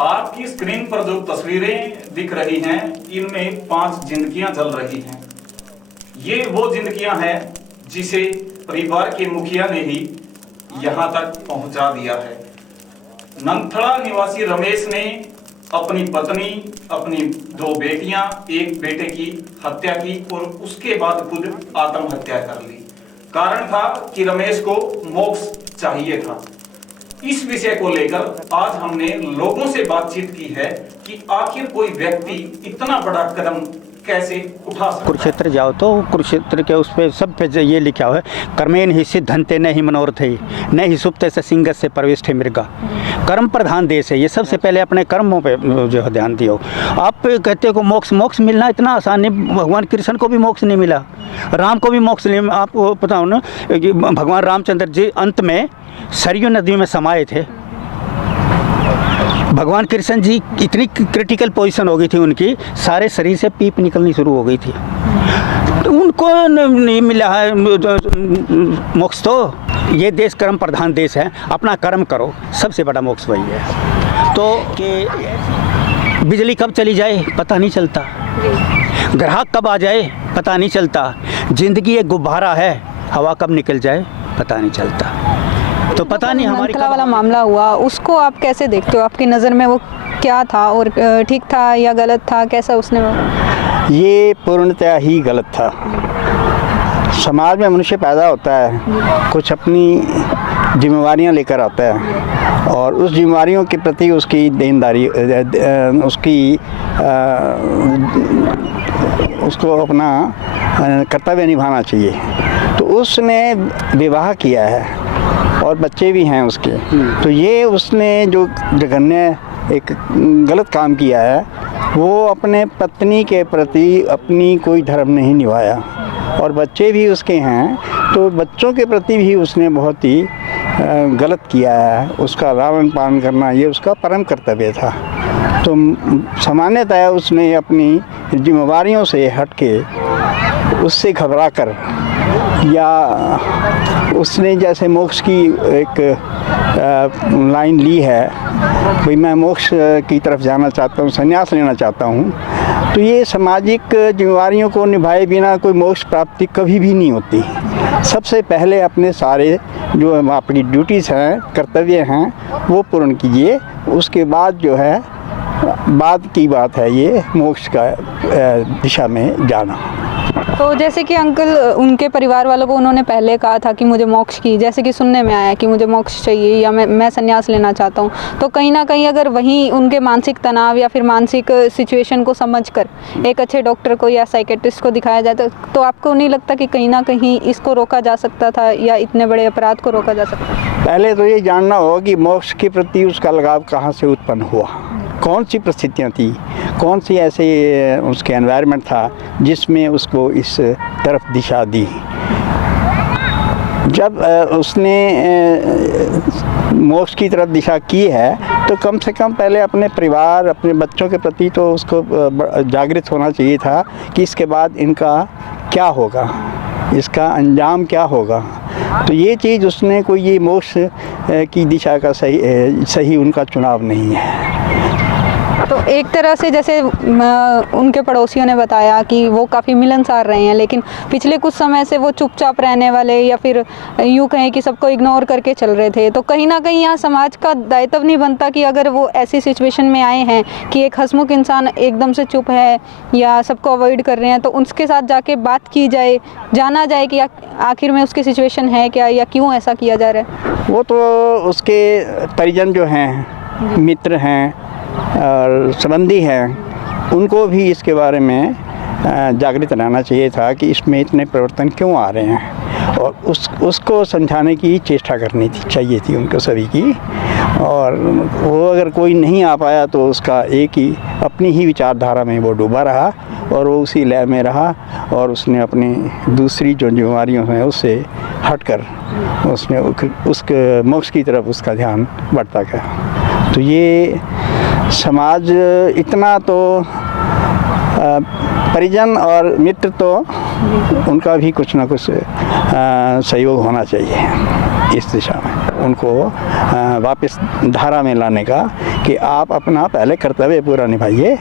आपकी स्क्रीन पर जो तस्वीरें दिख रही हैं, इनमें 5 जिंदगियां जल रही हैं। ये वो जिंदगियां हैं जिसे परिवार के मुखिया ने ही यहां तक पहुंचा दिया है। नंथड़ा निवासी रमेश ने अपनी पत्नी, अपनी 2 बेटियां, 1 बेटे की हत्या की और उसके बाद खुद आत्महत्या कर ली। कारण था कि रमेश को मोक्ष चाहिए था। इस विषय को लेकर आज हमने लोगों से बातचीत की है कि आखिर कोई व्यक्ति इतना बड़ा कदम कैसे उठा सकता है। कुरुक्षेत्र जाओ तो कुरुक्षेत्र के उस पे सब पे ये लिखा हुआ है, कर्मेन ही सिद्धंते न ही मनोरथे न ही सुप्ते से सिंगत से प्रविष्ठे मृगा। कर्म प्रधान देश है ये, सबसे पहले अपने कर्मों पे जो है ध्यान दियो। आप कहते हो मोक्ष मिलना इतना आसान नहीं। भगवान कृष्ण को भी मोक्ष नहीं मिला, राम को भी मोक्ष नहीं। आपको पता हो ना कि भगवान रामचंद्र जी अंत में सरयू नदी में समाये थे। भगवान कृष्ण जी इतनी क्रिटिकल पोजीशन हो गई थी उनकी, सारे शरीर से पीप निकलनी शुरू हो गई थी, तो उनको नहीं मिला है मोक्ष। तो ये देश कर्म प्रधान देश है, अपना कर्म करो, सबसे बड़ा मोक्ष वही है। तो कि बिजली कब चली जाए पता नहीं चलता, ग्राहक कब आ जाए पता नहीं चलता, जिंदगी एक गुब्बारा है, हवा कब निकल जाए पता नहीं चलता। तो पता नहीं हमारी नंथड़ा वाला मामला हुआ, उसको आप कैसे देखते हो? आपकी नज़र में वो क्या था और ठीक था या गलत था, कैसा उसने? ये पूर्णतः ही गलत था। समाज में मनुष्य पैदा होता है, कुछ अपनी जिम्मेवारियां लेकर आता है और उस जिम्मेवारियों के प्रति उसकी देनदारी, उसको अपना कर्तव्य निभाना चाहिए। तो उसने विवाह किया है और बच्चे भी हैं उसके, तो ये उसने जो जघन्य एक गलत काम किया है, वो अपने पत्नी के प्रति अपनी कोई धर्म नहीं निभाया और बच्चे भी उसके हैं, तो बच्चों के प्रति भी उसने बहुत ही गलत किया है। उसका लालन पालन करना ये उसका परम कर्तव्य था। तो सामान्यतः उसने अपनी जिम्मेवारियों से हट के, उससे घबरा कर, या उसने जैसे मोक्ष की एक लाइन ली है, भाई मैं मोक्ष की तरफ जाना चाहता हूँ, संन्यास लेना चाहता हूँ, तो ये सामाजिक जिम्मेवारियों को निभाए बिना कोई मोक्ष प्राप्ति कभी भी नहीं होती। सबसे पहले अपने सारे जो अपनी ड्यूटीज़ हैं, कर्तव्य हैं, वो पूर्ण कीजिए, उसके बाद जो है बाद की बात है ये मोक्ष का दिशा में जाना। तो जैसे कि अंकल, उनके परिवार वालों को उन्होंने पहले कहा था कि मुझे मोक्ष की, जैसे कि सुनने में आया कि मुझे मोक्ष चाहिए या मैं संन्यास लेना चाहता हूँ, तो कहीं ना कहीं अगर वहीं उनके मानसिक तनाव या फिर मानसिक सिचुएशन को समझकर एक अच्छे डॉक्टर को या साइकेट्रिस्ट को दिखाया जाए तो आपको नहीं लगता कि कहीं ना कहीं इसको रोका जा सकता था या इतने बड़े अपराध को रोका जा सकता था? पहले तो ये जानना होगा कि मोक्ष के प्रति उसका लगाव कहाँ से उत्पन्न हुआ, कौन सी परिस्थितियाँ थी, कौन सी ऐसे उसके एनवायरनमेंट था जिसमें उसको इस तरफ दिशा दी। जब उसने मोक्ष की तरफ दिशा की है तो कम से कम पहले अपने परिवार, अपने बच्चों के प्रति तो उसको जागृत होना चाहिए था कि इसके बाद इनका क्या होगा, इसका अंजाम क्या होगा। तो ये चीज़ उसने कोई ये मोक्ष की दिशा का सही उनका चुनाव नहीं है। तो एक तरह से जैसे उनके पड़ोसियों ने बताया कि वो काफ़ी मिलनसार रहे हैं, लेकिन पिछले कुछ समय से वो चुपचाप रहने वाले या फिर यूँ कहें कि सबको इग्नोर करके चल रहे थे। तो कहीं ना कहीं यहाँ समाज का दायित्व नहीं बनता कि अगर वो ऐसी सिचुएशन में आए हैं कि एक हंसमुख इंसान एकदम से चुप है या सबको अवॉइड कर रहे हैं, तो उसके साथ जाके बात की जाए, जाना जाए कि आखिर में उसकी सिचुएशन है क्या या क्यों ऐसा किया जा रहा है। वो तो उसके परिजन जो हैं, मित्र हैं और संबंधी हैं, उनको भी इसके बारे में जागृत रहना चाहिए था कि इसमें इतने परिवर्तन क्यों आ रहे हैं, और उसको समझाने की चेष्टा करनी चाहिए थी उनको सभी की। और वो अगर कोई नहीं आ पाया तो उसका एक ही अपनी ही विचारधारा में वो डूबा रहा और वो उसी लय में रहा और उसने अपनी दूसरी जो जिम्मेवारियों हैं उससे हटकर उसने उसके मोक्ष की तरफ उसका ध्यान बढ़ता गया। तो ये समाज इतना तो परिजन और मित्र तो उनका भी कुछ ना कुछ सहयोग होना चाहिए इस दिशा में। उनको वापस धारा में लाने का, कि आप अपना पहले कर्तव्य पूरा निभाइए।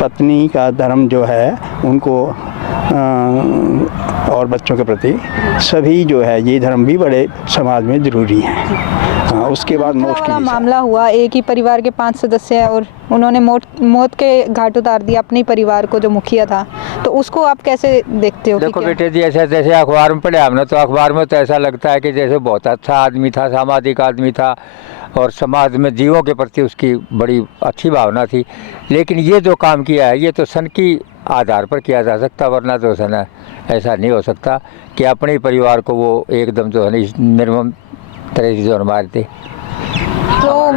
पत्नी का धर्म जो है उनको और बच्चों के प्रति सभी जो है ये धर्म भी बड़े समाज में ज़रूरी हैं। उसके बाद मोक्ष की मामला हुआ, एक ही परिवार के 5 सदस्य हैं और उन्होंने मौत के घाट उतार दिया अपने परिवार को, जो मुखिया था, तो उसको आप कैसे देखते हो? देखो बेटे जी, ऐसे जैसे अखबार में पढ़े हमने, तो अखबार में तो ऐसा लगता है कि जैसे बहुत अच्छा आदमी था, सामाजिक आदमी था और समाज में जीवों के प्रति उसकी बड़ी अच्छी भावना थी। लेकिन ये जो काम किया है ये तो सन की आधार पर किया जा सकता, वरना तो सन ऐसा नहीं हो सकता कि अपने ही परिवार को वो एकदम जो है निर्मम तरह से जो मार दे। तो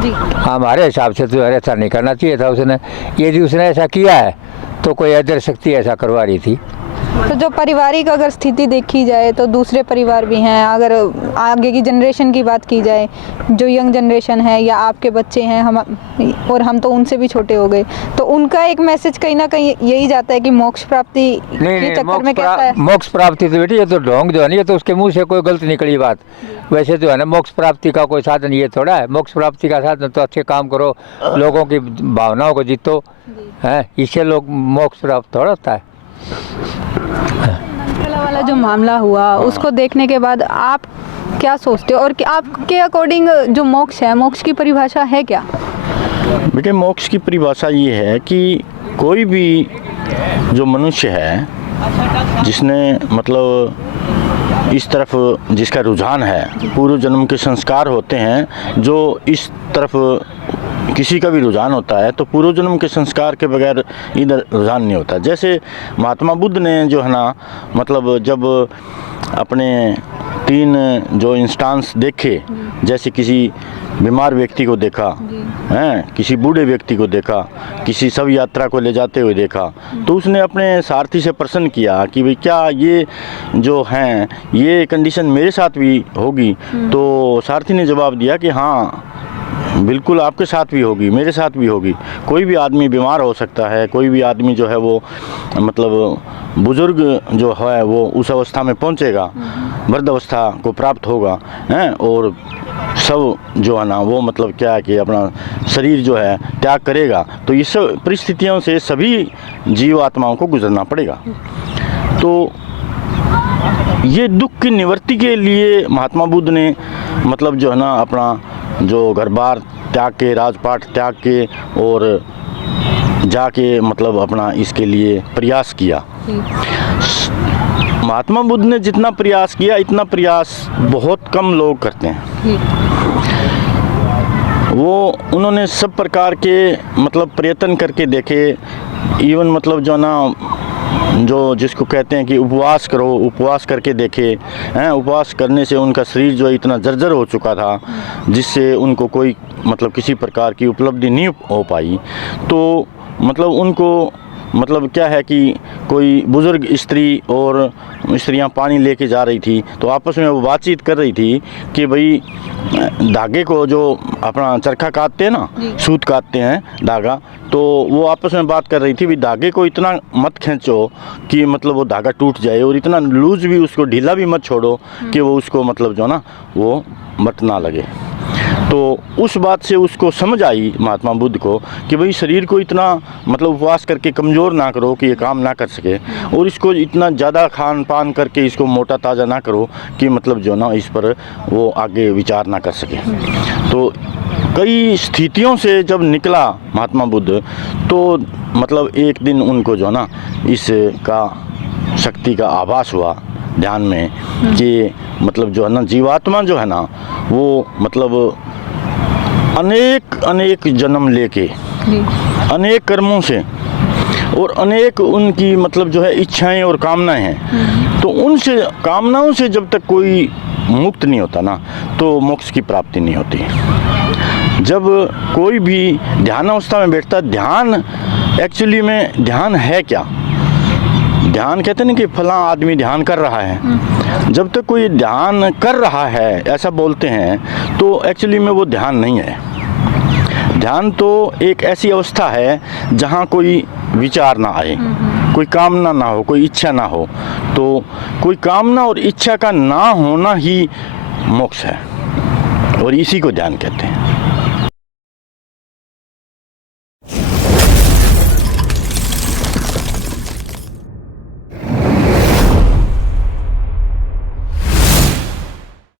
जी हमारे हिसाब से तो ऐसा नहीं करना चाहिए था उसने। यदि उसने ऐसा किया है तो कोई अदर शक्ति ऐसा करवा रही थी। तो जो पारिवारिक अगर स्थिति देखी जाए तो दूसरे परिवार भी हैं, अगर आगे की जनरेशन की बात की जाए, जो यंग जनरेशन है या आपके बच्चे हैं, हम तो उनसे भी छोटे हो गए, तो उनका एक मैसेज कहीं ना कहीं यही जाता है कि मोक्ष प्राप्ति के चक्कर में कैसा है? मोक्ष प्राप्ति तो बेटी ये तो ढोंग जो है ना, ये तो उसके मुंह से कोई गलत निकली बात। वैसे जो है ना, मोक्ष प्राप्ति का कोई साधन ये थोड़ा है। मोक्ष प्राप्ति का साधन तो अच्छे काम करो, लोगों की भावनाओं को जीतो, है, इससे लोग मोक्ष प्राप्त थोड़ा होता है। वाला जो मामला हुआ उसको देखने के बाद आप क्या सोचते हो, और कि आपके अकॉर्डिंग जो मोक्ष है, मोक्ष की परिभाषा है क्या? बेटे, मोक्ष की परिभाषा ये है कि कोई भी जो मनुष्य है जिसने मतलब इस तरफ जिसका रुझान है, पूर्व जन्म के संस्कार होते हैं जो इस तरफ किसी का भी रुझान होता है, तो पूर्व जन्म के संस्कार के बगैर इधर रुझान नहीं होता। जैसे महात्मा बुद्ध ने जो है ना, मतलब जब अपने 3 जो इंस्टांस देखे, जैसे किसी बीमार व्यक्ति को देखा हैं, किसी बूढ़े व्यक्ति को देखा, किसी शव यात्रा को ले जाते हुए देखा, तो उसने अपने सारथी से प्रश्न किया कि भाई क्या ये जो हैं ये कंडीशन मेरे साथ भी होगी? तो सारथी ने जवाब दिया कि हाँ बिल्कुल आपके साथ भी होगी, मेरे साथ भी होगी। कोई भी आदमी बीमार हो सकता है, कोई भी आदमी जो है वो मतलब बुजुर्ग जो है वो उस अवस्था में पहुंचेगा, वृद्ध अवस्था को प्राप्त होगा हैं, और सब जो है ना वो मतलब क्या है कि अपना शरीर जो है त्याग करेगा। तो इस सब परिस्थितियों से सभी जीव आत्माओं को गुजरना पड़ेगा। तो ये दुख की निवृत्ति के लिए महात्मा बुद्ध ने मतलब जो है ना अपना जो घर बार त्याग के, राजपाट त्याग के और जाके मतलब अपना इसके लिए प्रयास किया। महात्मा बुद्ध ने जितना प्रयास किया, इतना प्रयास बहुत कम लोग करते हैं। वो उन्होंने सब प्रकार के मतलब प्रयत्न करके देखे, इवन मतलब जो ना जो जिसको कहते हैं कि उपवास करो, उपवास करके देखे हैं। उपवास करने से उनका शरीर जो है इतना जर्जर हो चुका था जिससे उनको कोई मतलब किसी प्रकार की उपलब्धि नहीं हो पाई। तो मतलब उनको मतलब क्या है कि कोई बुज़ुर्ग स्त्री और स्त्रियां पानी लेके जा रही थी, तो आपस में वो बातचीत कर रही थी कि भाई धागे को जो अपना चरखा काटते हैं ना, सूत काटते हैं धागा, तो वो आपस में बात कर रही थी भी धागे को इतना मत खींचो कि मतलब वो धागा टूट जाए, और इतना लूज भी उसको ढीला भी मत छोड़ो कि वो उसको मतलब जो ना वो मत ना लगे। तो उस बात से उसको समझ आई महात्मा बुद्ध को कि भाई शरीर को इतना मतलब उपवास करके कमज़ोर ना करो कि ये काम ना कर सके, और इसको इतना ज़्यादा खान पान करके इसको मोटा ताज़ा ना करो कि मतलब जो ना इस पर वो आगे विचार ना कर सके। तो कई स्थितियों से जब निकला महात्मा बुद्ध, तो मतलब एक दिन उनको जो ना इसका शक्ति का आभास हुआ ध्यान में कि मतलब जो है ना जीवात्मा जो है ना वो मतलब अनेक जन्म लेके अनेक कर्मों से और अनेक उनकी मतलब जो है इच्छाएं और कामनाएं हैं, तो उनसे कामनाओं से जब तक कोई मुक्त नहीं होता ना, तो मोक्ष की प्राप्ति नहीं होती। जब कोई भी ध्यान अवस्था में बैठता, ध्यान एक्चुअली में ध्यान है क्या? ध्यान कहते हैं ना कि फलां आदमी ध्यान कर रहा है। जब तक कोई ध्यान कर रहा है ऐसा बोलते हैं, तो एक्चुअली में वो ध्यान नहीं है। ध्यान तो एक ऐसी अवस्था है जहाँ कोई विचार ना आए, कोई कामना ना हो, कोई इच्छा ना हो। तो कोई कामना और इच्छा का ना होना ही मोक्ष है। और इसी को ध्यान कहते हैं।